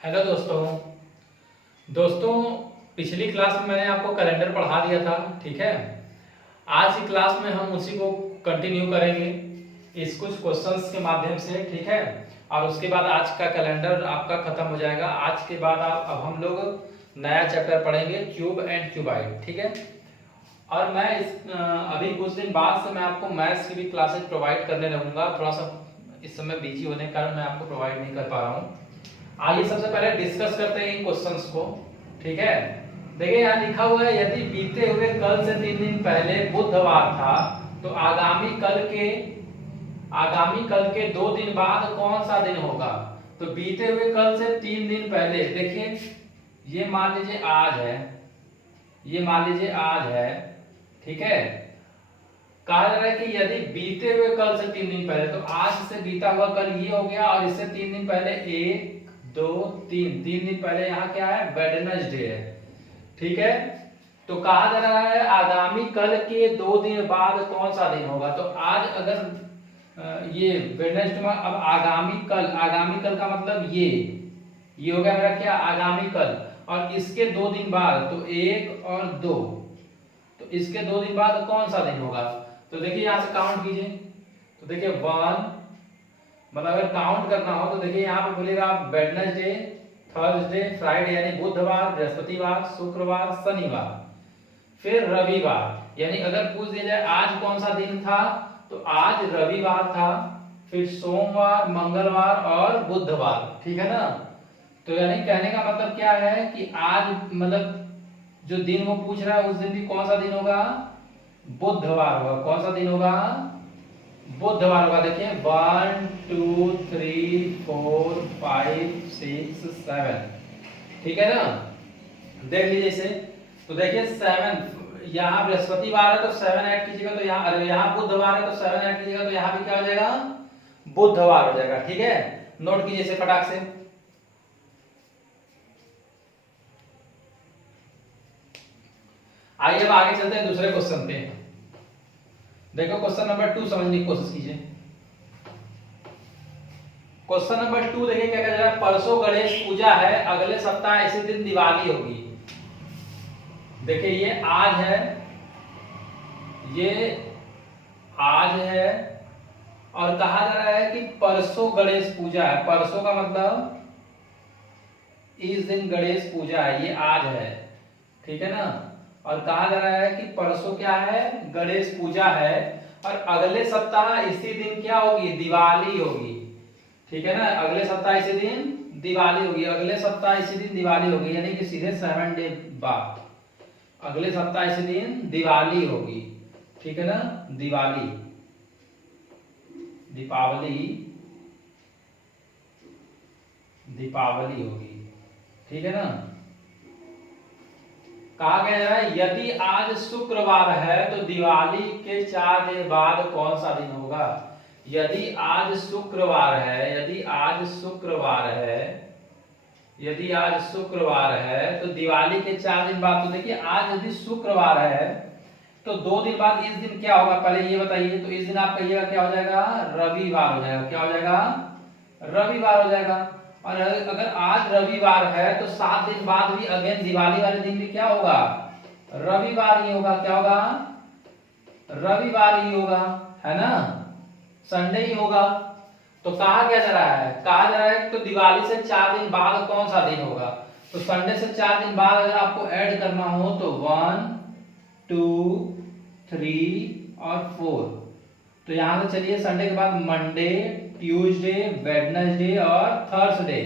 Hello दोस्तों पिछली class में मैंने आपको कैलेंडर पढ़ा दिया था। ठीक है, आज की क्लास में हम उसी को कंटिन्यू करेंगे इस कुछ क्वेश्चंस के माध्यम से। ठीक है, और उसके बाद आज का कैलेंडर आपका खत्म हो जाएगा। आज के बाद अब हम लोग नया चैप्टर पढ़ेंगे, क्यूब एंड क्यूबाइड। ठीक है, और मैं अभी कुछ दिन बाद से मैं आपको मैथ्स की भी क्लासेस प्रोवाइड करने रहूंगा। थोड़ा सा इस समय बिजी होने के कारण मैं आपको प्रोवाइड नहीं कर पा रहा हूँ। आइए सबसे पहले डिस्कस करते हैं इन क्वेश्चंस को। ठीक है, देखिए यहाँ लिखा हुआ है, यदि बीते हुए कल से 3 दिन पहले बुधवार था तो आगामी कल के 2 दिन बाद कौन सा दिन होगा। तो बीते हुए कल से 3 दिन पहले, देखिए ये मान लीजिए आज है, ये मान लीजिए आज है। ठीक है, कहा जा रहा है कि यदि बीते हुए कल से 3 दिन पहले, तो आज से बीता हुआ कल ये हो गया, और इससे 3 दिन पहले 1 2 3 दिन पहले यहाँ क्या है, वेडनेसडे है। ठीक है, तो कहा जा रहा है आगामी कल के 2 दिन बाद कौन सा दिन होगा। तो आज अगर ये वेडनेसडे में, अब आगामी कल का मतलब ये हो गया मेरा क्या, आगामी कल, और इसके 2 दिन बाद, तो 1 और 2, तो इसके 2 दिन बाद कौन सा दिन होगा। तो देखिए यहां से काउंट कीजिए, तो देखिए 1, मतलब अगर काउंट करना हो तो देखिए यहाँ पे बोलेगा वेडनेसडे, थर्सडे, फ्राइडे यानी बुधवार, बृहस्पतिवार, शुक्रवार, शनिवार, फिर रविवार। यानी अगर पूछ दिया जाए आज कौन सा दिन था, तो आज रविवार था, फिर सोमवार, मंगलवार और बुधवार। ठीक है ना, तो यानी कहने का मतलब क्या है कि आज मतलब जो दिन वो पूछ रहा है उस दिन भी कौन सा दिन होगा, बुधवार होगा। कौन सा दिन होगा, बुधवार होगा। देखिए 1 2 3 4 5 6 7, ठीक है ना, देख लीजिए इसे। तो देखिए 7, यहाँ बृहस्पतिवार है तो 7 ऐड कीजिएगा, तो यहाँ बुधवार है तो 7 ऐड कीजिएगा, तो यहाँ भी क्या हो जाएगा, बुधवार हो जाएगा। ठीक है, नोट कीजिए इसे फटाक से। आइए अब आगे चलते हैं दूसरे क्वेश्चन पे। देखो क्वेश्चन नंबर 2 समझने की कोशिश कीजिए। क्वेश्चन नंबर 2 देखिए क्या कह रहा है, परसों गणेश पूजा है, अगले सप्ताह इसी दिन दिवाली होगी। देखिए ये आज है, ये आज है, और कहा जा रहा है कि परसों गणेश पूजा है। परसों का मतलब इस दिन गणेश पूजा है, ये आज है। ठीक है ना, और कहा जा रहा है कि परसों क्या है, गणेश पूजा है, और अगले सप्ताह इसी दिन क्या होगी, दिवाली होगी। ठीक है ना, अगले सप्ताह इसी दिन दिवाली होगी, अगले सप्ताह इसी दिन दिवाली होगी, यानी कि सीधे 7 डे बाद अगले सप्ताह इसी दिन दिवाली होगी। ठीक है ना, दीपावली होगी। ठीक है ना, कहा गया है यदि आज शुक्रवार है तो दिवाली के 4 दिन बाद कौन सा दिन होगा। यदि आज शुक्रवार है, यदि आज शुक्रवार है तो दिवाली के 4 दिन बाद, तो देखिए आज यदि शुक्रवार है तो 2 दिन बाद इस दिन क्या होगा, पहले ये बताइए। तो इस दिन आप कहिएगा क्या हो जाएगा, रविवार हो जाएगा। क्या हो जाएगा, रविवार हो जाएगा। और अगर आज रविवार है तो 7 दिन बाद भी अगेन दिवाली वाले दिन भी क्या होगा, रविवार ही होगा। क्या होगा, रविवार ही होगा, है ना, संडे ही होगा। तो कहा क्या जा रहा है, कहा जा रहा है तो दिवाली से 4 दिन बाद कौन सा दिन होगा। तो संडे से 4 दिन बाद अगर आपको ऐड करना हो तो 1 2 3 और 4, तो यहां से चलिए संडे के बाद मंडे, ट्यूसडे, वेडनेसडे और थर्सडे।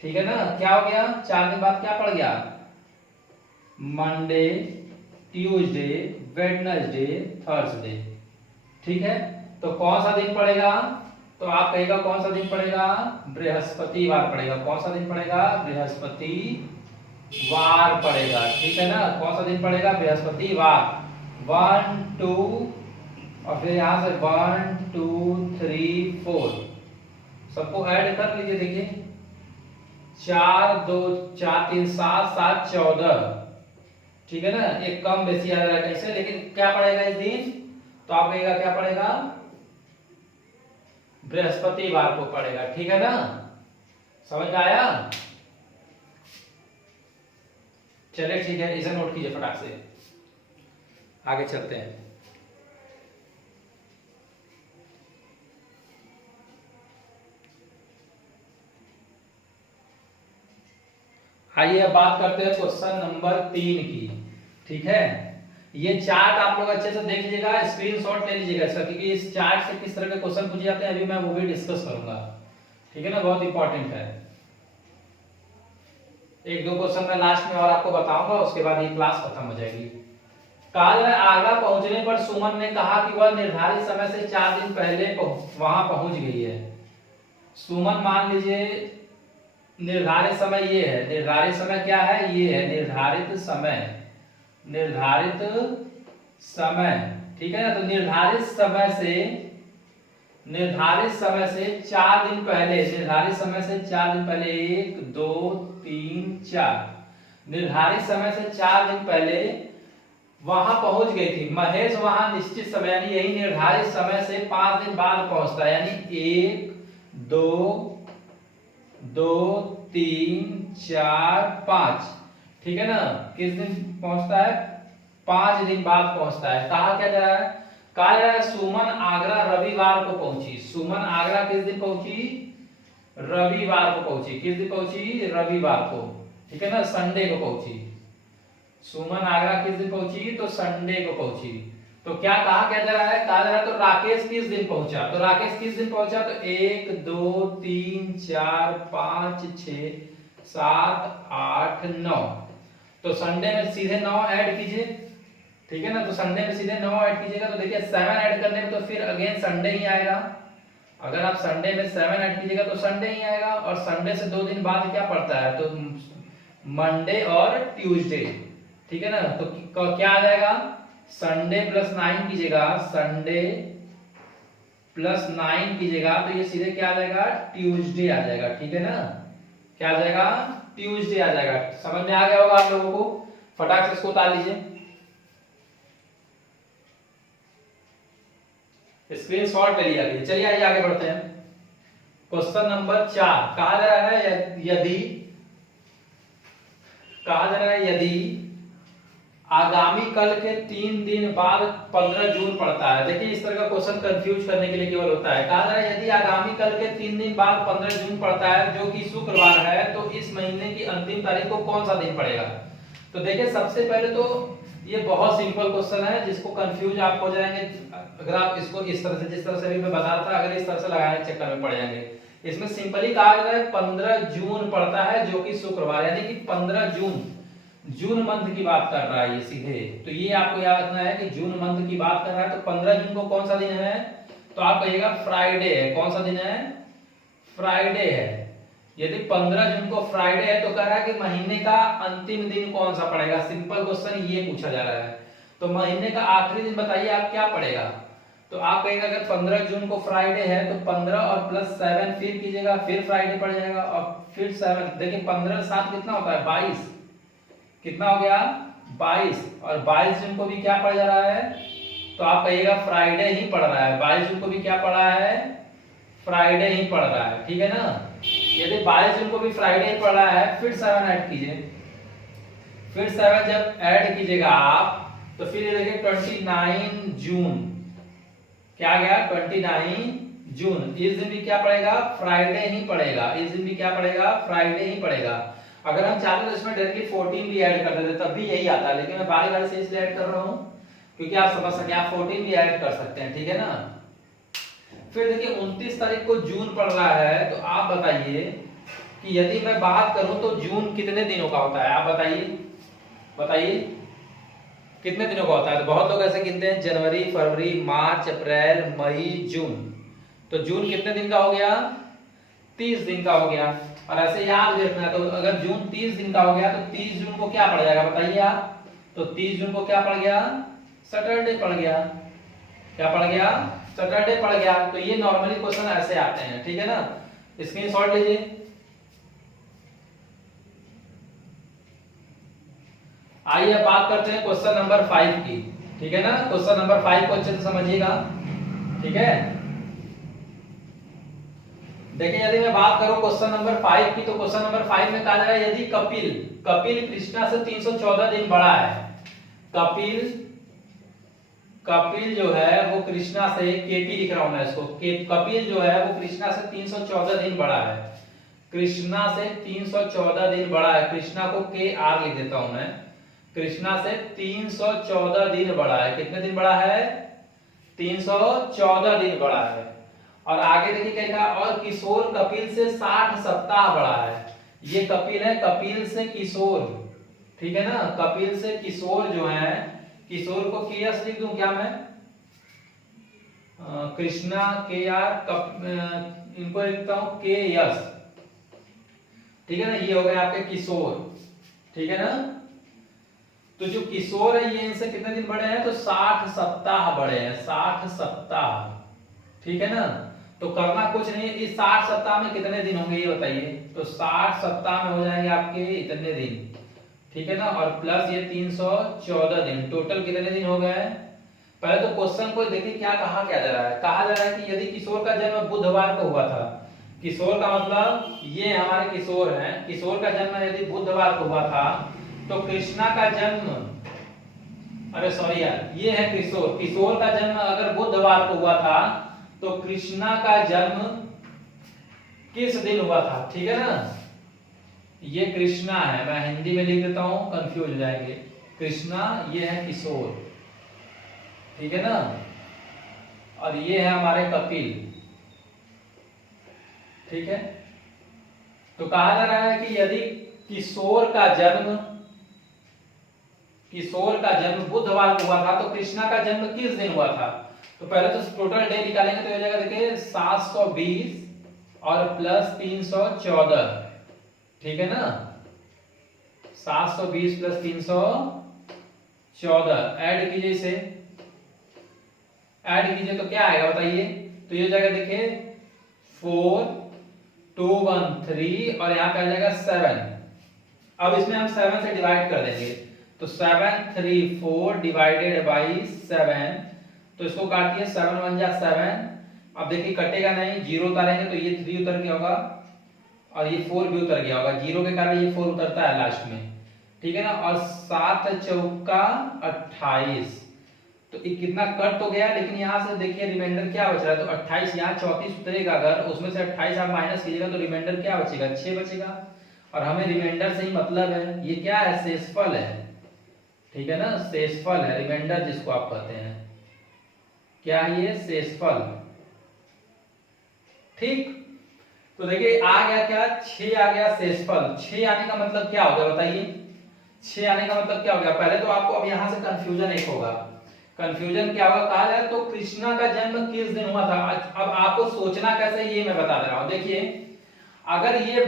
ठीक है ना, क्या हो गया, 4 दिन बाद क्या पड़ गया, मंडे, ट्यूसडे, वेडनेसडे, थर्सडे। ठीक है, तो कौन सा दिन पड़ेगा, तो आप कहेगा कौन सा दिन पड़ेगा, बृहस्पतिवार पड़ेगा। कौन सा दिन पड़ेगा, बृहस्पतिवार पड़ेगा। ठीक है ना, कौन सा दिन पड़ेगा, बृहस्पतिवार। 1 2 और फिर यहां से 1 2 3 4 सबको ऐड कर लीजिए। देखिए 4 2 4 3 7 7 14। ठीक है ना, एक कम बेसी आ रहा है कैसे, लेकिन क्या पड़ेगा इस दिन, तो आप कहेगा क्या पड़ेगा, बृहस्पतिवार को पड़ेगा। ठीक है ना, समझ में आया? चलिए ठीक है, इसे नोट कीजिए फटाक से, आगे चलते हैं। आइए अब बात करते हैं क्वेश्चन नंबर 3 की। ठीक है, ये चार्ट आप लोग अच्छे से देख लीजिएगा, स्क्रीनशॉट ले लीजिएगा इसका, क्योंकि इस चार्ट से किस तरह के क्वेश्चन पूछे जाते हैं अभी मैं वो भी डिस्कस करूंगा। ठीक है ना, बहुत इंपॉर्टेंट है। एक दो क्वेश्चन मैं लास्ट में और आपको बताऊंगा, उसके बाद ये क्लास खत्म हो जाएगी। कहा जा रहा है आगरा पहुंचने पर सुमन ने कहा कि वह निर्धारित समय से 4 दिन पहले वहां पहुंच गई है। सुमन मान लीजिए निर्धारित समय ये है, निर्धारित समय क्या है, ये है निर्धारित समय, निर्धारित समय। ठीक है ना, तो निर्धारित समय से 4 दिन पहले, निर्धारित समय से 4 दिन पहले 1 2 3 4, निर्धारित समय से 4 दिन पहले वहां पहुंच गई थी। महेश वहां निश्चित समय यानी यही निर्धारित समय से 5 दिन बाद पहुंचता है, यानी 1 2 3 4 5। ठीक है ना, किस दिन पहुंचता है? 5 दिन बाद पहुंचता है। कहा क्या जा रहा है? कहा जा रहा है सुमन आगरा रविवार को पहुंची। सुमन आगरा किस दिन पहुंची? रविवार को पहुंची। किस दिन पहुंची? रविवार को। ठीक है ना, संडे को पहुंची। सुमन आगरा किस दिन पहुंची? तो संडे को पहुंची। तो क्या कहा क्या जा रहा है? कहा जा रहा है तो राकेश किस दिन पहुंचा? तो राकेश किस दिन पहुंचा? तो 1 2 3 4 5 6 7 8 9। तो संडे में सीधे 9 ऐड कीजिए। ठीक है ना, तो संडे में सीधे 9 ऐड कीजिएगा तो देखिए 7 ऐड करने में तो फिर अगेन संडे ही आएगा। अगर आप संडे में 7 ऐड कीजिएगा तो संडे ही आएगा, और संडे से 2 दिन बाद क्या पड़ता है? तो मंडे और ट्यूसडे। ठीक है ना, तो क्या आ जाएगा? संडे प्लस 9 कीजिएगा, संडे प्लस 9 कीजिएगा तो ये सीधे क्या आ जाएगा? ट्यूसडे आ जाएगा। ठीक है ना, क्या आ जाएगा? ट्यूसडे आ जाएगा। समझ में आ गया होगा आप लोगों को? फटाक से इसको उतार लीजिए, स्क्रीनशॉट ले लिया। चलिए आइए आगे बढ़ते हैं। क्वेश्चन नंबर 4 कहा जा रहा है यदि आगामी कल के 3 दिन बाद 15 जून पड़ता है। देखिए इस तरह का क्वेश्चन कंफ्यूज करने के लिए केवल होता है। कहा जा रहा है यदि आगामी कल के 3 दिन बाद 15 जून पड़ता है जो कि शुक्रवार है, तो इस महीने की अंतिम तारीख को कौन सा दिन पड़ेगा? तो देखिए सबसे पहले तो ये बहुत सिंपल क्वेश्चन है, जिसको कंफ्यूज आप हो जाएंगे अगर आप इसको इस तरह से, जिस तरह से अभी मैं बता रहा था, अगर इस तरह से लगाने के चक्कर में पड़ जाएंगे। इसमें सिंपली कहा जा रहा है 15 जून पड़ता है जो कि शुक्रवार, यानी कि 15 जून मंथ की बात कर रहा है ये सीधे। तो ये आपको याद रखना है कि जून मंथ की बात कर रहा है। तो 15 जून को कौन सा दिन है? तो आप कहिएगा फ्राइडे है। कौन सा दिन है? फ्राइडे है। यदि 15 जून को फ्राइडे है तो कह रहा है कि महीने का अंतिम दिन कौन सा पड़ेगा। सिंपल क्वेश्चन ये पूछा जा रहा है। तो महीने का आखिरी दिन बताइए आप क्या पड़ेगा? तो आप कहेगा अगर 15 जून को फ्राइडे है तो 15 और प्लस 7 फिर कीजिएगा, फिर फ्राइडे पड़ जाएगा, और फिर 7। देखिए 15 7 कितना होता है? 22। कितना हो गया? 22। और 22 जून को भी क्या पड़ जा रहा है? तो आप कहिएगा फ्राइडे ही पड़ रहा है। 22 जून को भी क्या पड़ रहा है? फ्राइडे ही पड़ रहा है। ठीक है ना, यदि 22 जून को भी फ्राइडे ही पड़ रहा है, फिर 7 ऐड कीजिए। फिर 7 जब ऐड कीजिएगा आप तो फिर ये देखिए 29 जून। क्या गया? 29 जून। इस दिन भी क्या पड़ेगा? फ्राइडे ही पड़ेगा। इस दिन भी क्या पड़ेगा? फ्राइडे ही पड़ेगा। अगर हम चाहें तो इसमें डायरेक्टली 14 भी ऐड कर देते तब भी यही आता है, लेकिन मैं बारी बारी से इसलिए ऐड कर रहा हूं क्योंकि आप समझ सके, आप 14 भी ऐड कर सकते हैं। ठीक है ना, फिर देखिए 29 तारीख को जून पड़ रहा है। तो आप बताइए कि यदि मैं बात करूं तो जून कितने दिनों का होता है? आप बताइए कितने दिनों का होता है? तो बहुत लोग ऐसे गिनते हैं जनवरी, फरवरी, मार्च, अप्रैल, मई, जून। तो जून कितने दिन का हो गया? 30 दिन का हो गया। और ऐसे याद भी रखना है, तो अगर जून 30 दिन का हो गया तो 30 जून को क्या पड़ जाएगा बताइए आप? तो 30 जून को क्या पड़ गया? सैटरडे पड़ गया। क्या पड़ गया? सैटरडे पड़ गया। तो ये नॉर्मली क्वेश्चन ऐसे आते हैं। ठीक है ना, स्क्रीनशॉट लीजिए। आइए अब बात करते हैं क्वेश्चन नंबर 5 की। ठीक है ना, क्वेश्चन नंबर 5 को अच्छे से समझिएगा। ठीक है, देखिए यदि मैं बात करूं क्वेश्चन नंबर 5 की, तो क्वेश्चन नंबर 5 में कहा जा रहा है यदि कपिल कपिल कृष्णा से 314 दिन बड़ा है। कपिल कपिल जो है वो कृष्णा से, केपी लिख रहा हूं मैं इसको, कपिल जो है वो कृष्णा से 314 दिन बड़ा है। कृष्णा से 314 दिन बड़ा है। कृष्णा को के आर लिख देता हूं मैं। कृष्णा से 314 दिन बड़ा है। कितने दिन बड़ा है? 314 दिन बड़ा है। और आगे देखिए क्या लिखा, और किशोर कपिल से 60 सप्ताह बड़ा है। ये कपिल है, कपिल से किशोर, ठीक है ना। कपिल से किशोर जो है, किशोर को के एस लिख दूं क्या मैं? कृष्णा के आर, इनको लिखता हूं के एस, ठीक है ना। ये हो गए आपके किशोर, ठीक है ना। तो जो किशोर है ये इनसे कितने दिन बड़े हैं? तो 60 सप्ताह बड़े हैं, 60 सप्ताह, ठीक है ना। तो करना कुछ नहीं, इस 60 सप्ताह में कितने दिन होंगे ये बताइए। तो 60 सप्ताह में हो जाएंगे आपके इतने दिन, ठीक है ना। और प्लस ये 314 दिन, टोटल कितने दिन हो गए? पहले तो क्वेश्चन को देखिए क्या कहा क्या जा रहा है। कहा जा रहा है कि यदि किशोर का जन्म बुधवार को हुआ था, किशोर का मतलब ये हमारे किशोर हैं, किशोर का जन्म यदि बुधवार को हुआ था, तो कृष्णा का जन्म, अरे सॉरी यार, ये है किशोर, किशोर का जन्म अगर बुधवार को हुआ था तो कृष्णा का जन्म किस दिन हुआ था, ठीक है ना। ये कृष्णा है, मैं हिंदी में लिख देता हूं, कंफ्यूज हो जाएंगे। कृष्णा, ये है किशोर, ठीक है ना। और ये है हमारे कपिल, ठीक है। तो कहा जा रहा है कि यदि किशोर का जन्म बुधवार को हुआ था तो कृष्णा का जन्म किस दिन हुआ था। तो पहले तो टोटल डे निकालेंगे तो हो जाएगा, देखिए 720 और प्लस 314, ठीक है ना। 720 प्लस 314 ऐड कीजिए, इसे ऐड कीजिए तो क्या आएगा बताइए। तो ये हो जाएगा देखिए 4213 और यहाँ पे आ जाएगा 7। अब इसमें हम 7 से डिवाइड कर देंगे, तो 734 डिवाइडेड बाई 7, तो इसको काटिए, 7 1 जा 7। अब देखिए कटेगा नहीं, जीरो उतारेंगे तो ये 3 उतर गया होगा और ये 4 भी उतर गया होगा, जीरो के कारण ये 4 उतरता है लास्ट में, ठीक है ना। और 7 चौका 28, तो ये कितना कट तो गया, लेकिन यहाँ से देखिए रिमाइंडर क्या बच रहा है। तो 28 यहाँ 34 उतरेगा, अगर उसमें से 28 आप माइनस कीजिएगा तो रिमाइंडर क्या बचेगा? 6 बचेगा। और हमें रिमाइंडर से ही मतलब है, ये क्या है? शेषफल है, ठीक है ना। शेषफल है, रिमाइंडर जिसको आप कहते हैं, क्या है ये? शेषफल, ठीक। तो देखिए आ गया क्या? 6 आ गया शेषफल। 6 आने का मतलब क्या हो गया बताइए? 6 आने का मतलब क्या हो गया? पहले तो आपको अब यहां से कंफ्यूजन एक होगा। कंफ्यूजन क्या होगा? कहा जाए तो कृष्णा का जन्म किस दिन हुआ था। अब आपको सोचना कैसे ये मैं बता दे रहा हूं। देखिए अगर ये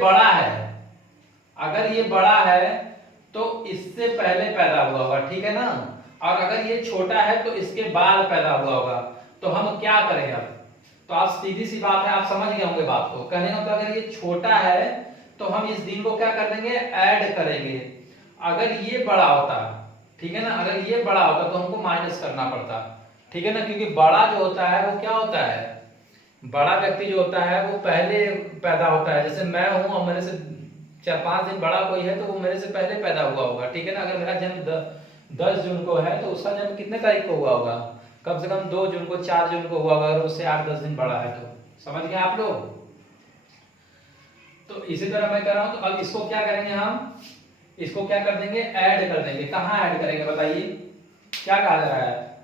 बड़ा है, तो इससे पहले पैदा हुआ होगा, ठीक है ना। और अगर ये छोटा है तो इसके बाद पैदा हुआ होगा। तो हम क्या करें अब? तो आप सीधी सी बात है, आप समझ गए होंगे बात को। कहने का मतलब अगर ये छोटा है तो हम इस दिन को क्या कर देंगे? ऐड करेंगे। अगर ये बड़ा होता, ठीक है ना, अगर ये बड़ा होता तो हमको माइनस करना पड़ता, ठीक है ना। क्योंकि बड़ा जो होता है वो क्या होता है? बड़ा व्यक्ति जो होता है वो पहले पैदा होता है। जैसे मैं हूं और मेरे से 4-5 दिन बड़ा कोई है तो वो मेरे से पहले पैदा हुआ होगा, ठीक है ना। अगर मेरा जन्म 10 जून को है तो उसका जन्म कितने तारीख को हुआ होगा? कम से कम 2 जून को, 4 जून को हुआ होगा, अगर उससे 8-10 दिन बड़ा है तो। समझ गए आप लोग? तो इसी तरह मैं कह रहा हूं। तो अब इसको क्या करेंगे हम? इसको क्या कर देंगे? ऐड कर देंगे। कहां ऐड करेंगे बताइए? क्या कहा जा रहा है?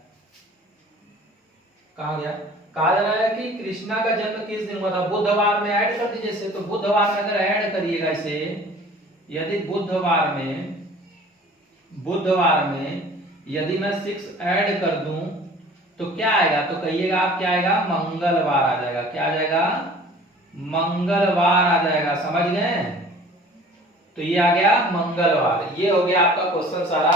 कहा गया? कहा जा रहा है कि कृष्णा का जन्म किस दिन हुआ था? बुधवार में ऐड कर दीजिए इसे। तो बुधवार में अगर ऐड करिएगा इसे, यदि बुधवार में यदि मैं 6 ऐड कर दूं तो क्या आएगा? तो कहिएगा आप, क्या आएगा? मंगलवार आ जाएगा। क्या आ जाएगा? मंगलवार आ जाएगा। समझ गए? तो ये आ गया मंगलवार। ये हो गया आपका क्वेश्चन सारा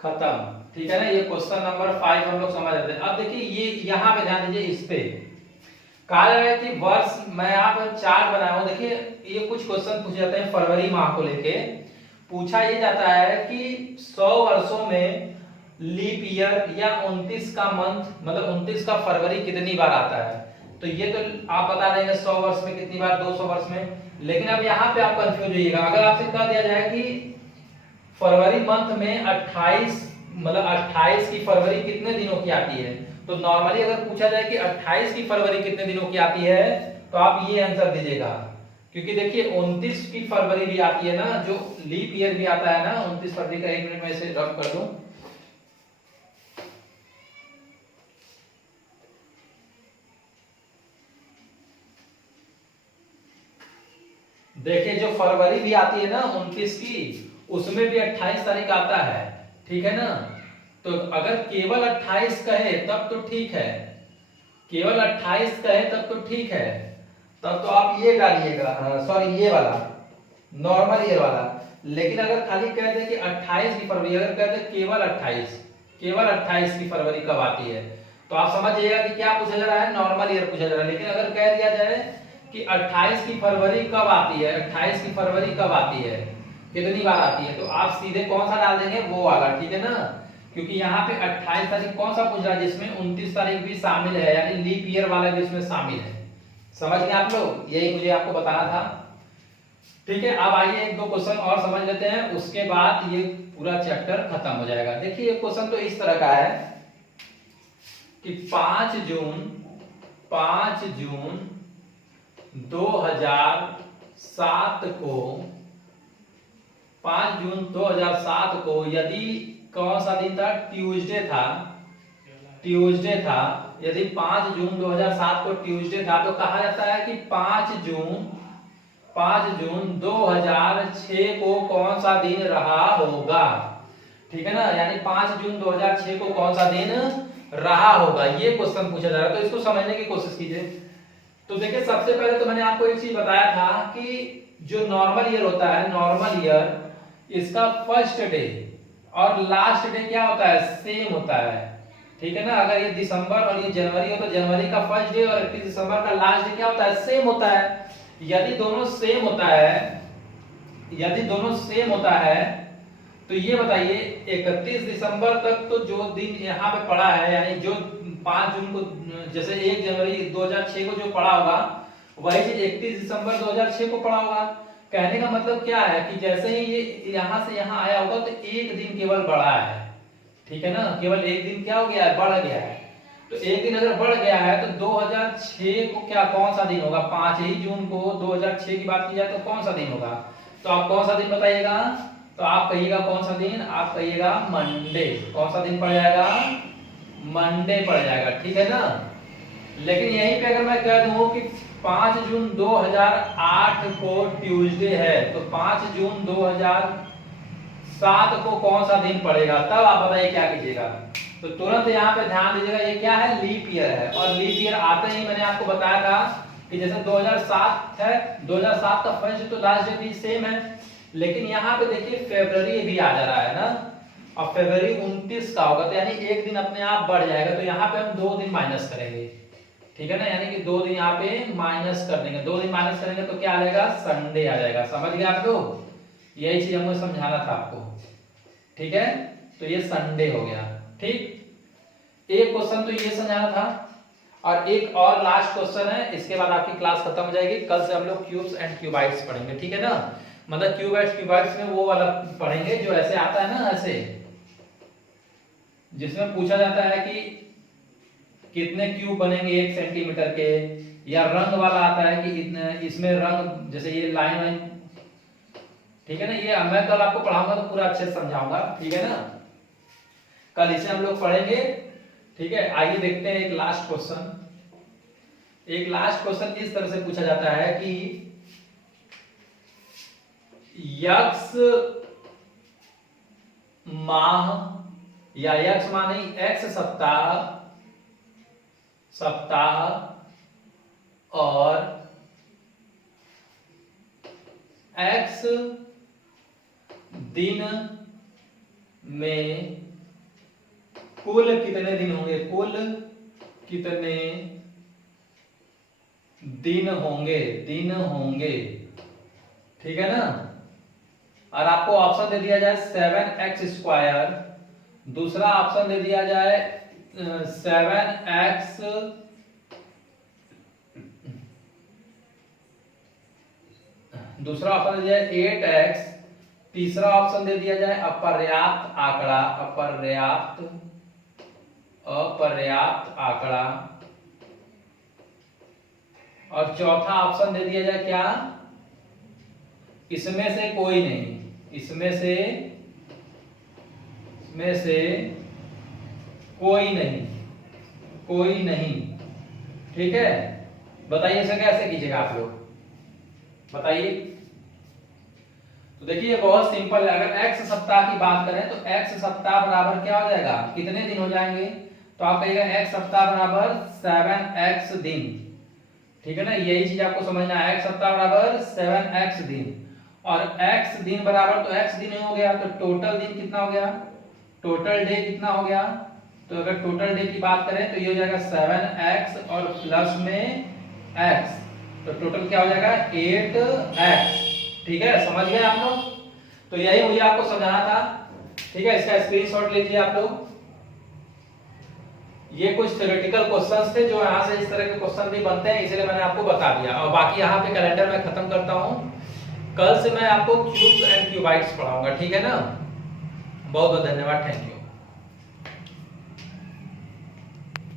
खत्म, ठीक है ना। ये क्वेश्चन नंबर 5 हम लोग समझ रहे थे। अब देखिए ये यहां पे ध्यान दीजिए, इस पे कहा जा रहा है कि वर्ष, मैं यहाँ पर चार्ट बनाया हूं। देखिए ये कुछ क्वेश्चन पूछे जाते हैं फरवरी माह को लेके। पूछा ये जाता है कि 100 वर्षों में लीप ईयर या 29 का मंथ, मतलब 29 का फरवरी कितनी बार आता है। तो ये तो आप बता देंगे 100 वर्ष में कितनी बार, 200 वर्ष में। लेकिन अब यहाँ पे आप कंफ्यूज होइएगा, अगर आपसे कह दिया जाए कि फरवरी मंथ में 28 मतलब 28 की फरवरी कितने दिनों की आती है, तो नॉर्मली अगर पूछा जाए कि 28 की फरवरी कितने दिनों की आती है, तो आप ये आंसर दीजिएगा। क्योंकि देखिए 29 की फरवरी भी आती है ना, जो लीप ईयर भी आता है ना 29 फरवरी का। 1 मिनट में इसे रब कर दूं। देखिए जो फरवरी भी आती है ना 29 की, उसमें भी 28 तारीख आता है, ठीक है ना। तो अगर केवल 28 कहे तब तो ठीक है, केवल 28 कहे तब तो ठीक है, तब तो आप ये डालिएगा, सॉरी ये वाला नॉर्मल ईयर वाला। लेकिन अगर खाली कह दे कि 28 की फरवरी, अगर कह दे केवल 28 की फरवरी कब आती है, तो आप समझिएगा कि क्या पूछा जा रहा है, नॉर्मल ईयर पूछा जा रहा है। लेकिन अगर कह दिया जाए कि 28 की फरवरी कब आती है, 28 की फरवरी कब आती है, कितनी बार आती है, तो आप सीधे कौन सा डाल देंगे, वो वाला, ठीक है ना। क्योंकि यहाँ पे 28 तारीख कौन सा पूछ रहा है, जिसमें 29 तारीख भी शामिल है, यानी लीप ईयर वाला भी इसमें शामिल है। समझ गए आप लोग, यही मुझे आपको बताना था, ठीक है। अब आइए 1-2 क्वेश्चन और समझ लेते हैं, उसके बाद ये पूरा चैप्टर खत्म हो जाएगा। देखिए क्वेश्चन तो इस तरह का है कि 5 जून 2007 को 5 जून 2007 को यदि कौन सा दिन था, ट्यूसडे था, यदि 5 जून 2007 को ट्यूसडे था, तो कहा जाता है कि 5 जून 2006 को कौन सा दिन रहा होगा, ठीक है ना। यानी 5 जून 2006 को कौन सा दिन रहा होगा, ये क्वेश्चन पूछा जा रहा है। तो इसको समझने की कोशिश कीजिए। तो देखिए सबसे पहले तो मैंने आपको एक चीज बताया था कि जो नॉर्मल ईयर होता है, नॉर्मल ईयर, इसका फर्स्ट डे और लास्ट डे क्या होता है, सेम होता है, ठीक है ना। अगर ये दिसंबर और ये जनवरी हो तो जनवरी का फर्स्ट डे और 31 दिसंबर का लास्ट डे क्या होता है, सेम होता है। यदि दोनों सेम होता है, तो ये बताइए 31 दिसंबर तक तो जो दिन यहाँ पे पड़ा है, यानी जो 5 जून को, जैसे 1 जनवरी 2006 को जो पड़ा होगा, वही चीज 31 दिसंबर 2006 को पड़ा होगा। कहने का मतलब क्या है कि जैसे ही ये यहाँ से यहाँ आया होगा, तो एक दिन केवल बढ़ा है, ठीक है ना। केवल एक दिन क्या हो गया है, बढ़ गया है। तो एक दिन अगर बढ़ गया है, तो 2006 को क्या कौन सा दिन होगा, 5 ही जून को 2006 की बात की जाए तो कौन सा दिन होगा, तो आप कौन सा दिन बताइएगा, तो आप कहिएगा कौन सा दिन, आप कहिएगा मंडे। कौन सा दिन पड़ जाएगा, मंडे पड़ जाएगा, ठीक है ना। लेकिन यहीं पे अगर मैं कह दूं कि 5 जून 2008 को ट्यूसडे है, तो 5 जून 2007 को कौन सा दिन पड़ेगा, तब आप बताइए क्या कीजिएगा। तो तुरंत यहाँ पे ध्यान दीजिएगा, ये क्या है, लीप ईयर है। और लीप ईयर आते ही मैंने आपको बताया था कि जैसे 2007 है, 2007 का फर्स्ट तो लास्ट डे भी सेम है। लेकिन यहाँ पे देखिए फरवरी भी आ जा रहा है ना, और फरवरी 29 का होगा, तो यानी एक दिन अपने आप बढ़ जाएगा। तो यहाँ पे हम 2 दिन माइनस करेंगे, ठीक है ना, यानी कि 2 दिन यहाँ पे माइनस कर देंगे। 2 दिन माइनस करेंगे तो क्या आ जाएगा, संडे आ जाएगा। समझ गए आप लोग, यही चीज हमको समझाना था आपको, ठीक है। तो ये संडे हो गया, ठीक। एक क्वेश्चन तो ये समझाना था, और एक और लास्ट क्वेश्चन है, इसके बाद आपकी क्लास खत्म हो जाएगी। कल से हम लोग क्यूब्स एंड क्यूबाइड्स पढ़ेंगे, ठीक है ना। मतलब क्यूबाइड्स में वो वाला पढ़ेंगे जो ऐसे आता है ना, ऐसे जिसमें पूछा जाता है कि कितने क्यूब बनेंगे 1 सेंटीमीटर के, या रंग वाला आता है कि इसमें रंग, जैसे ये लाइन, ठीक है ना। ये मैं कल आपको पढ़ाऊंगा तो पूरा अच्छे से समझाऊंगा, ठीक है ना। कल इसे हम लोग पढ़ेंगे, ठीक है। आइए देखते हैं एक लास्ट क्वेश्चन इस तरह से पूछा जाता है कि यक्स माह, या यक्स माह नहीं, एक्स सप्ताह और एक्स दिन में कुल कितने दिन होंगे, कुल कितने दिन होंगे, ठीक है ना। और आपको ऑप्शन दे दिया जाए 7x², दूसरा ऑप्शन दे दिया जाए 7x दूसरा ऑप्शन दे दिया जाए 8x, तीसरा ऑप्शन दे दिया जाए अपर्याप्त आंकड़ा, अपर्याप्त आंकड़ा, और चौथा ऑप्शन दे दिया जाए क्या, इसमें से कोई नहीं, इसमें से कोई नहीं। ठीक है, बताइए इसे कैसे कीजिएगा आप लोग, बताइए। तो देखिए बहुत सिंपल है। अगर x सप्ताह की बात करें तो x सप्ताह बराबर क्या हो जाएगा, कितने दिन हो जाएंगे, तो आप कहिएगा x सप्ताह बराबर 7x दिन। ठीक है ना, यही चीज आपको समझना है, x सप्ताह बराबर 7x दिन, और x दिन बराबर तो x दिन हो गया, तो टोटल दिन कितना हो गया, टोटल डे कितना हो गया। तो अगर टोटल डे की बात करें तो ये हो जाएगा 7x और प्लस में x, तो टोटल क्या हो जाएगा 8x। ठीक है, समझ गए आप लोग। तो यही मुझे आपको समझाना था। ठीक है, इसका स्क्रीनशॉट लीजिए आप लोग। ये कुछ थ्योरेटिकल क्वेश्चंस थे जो यहाँ से इस तरह के क्वेश्चन भी बनते हैं, इसलिए मैंने आपको बता दिया। और बाकी यहाँ पे कैलेंडर में खत्म करता हूँ। कल से मैं आपको क्यूब्स एंड क्यूबाइड्स पढ़ाऊंगा। ठीक है ना, बहुत बहुत धन्यवाद, थैंक यू।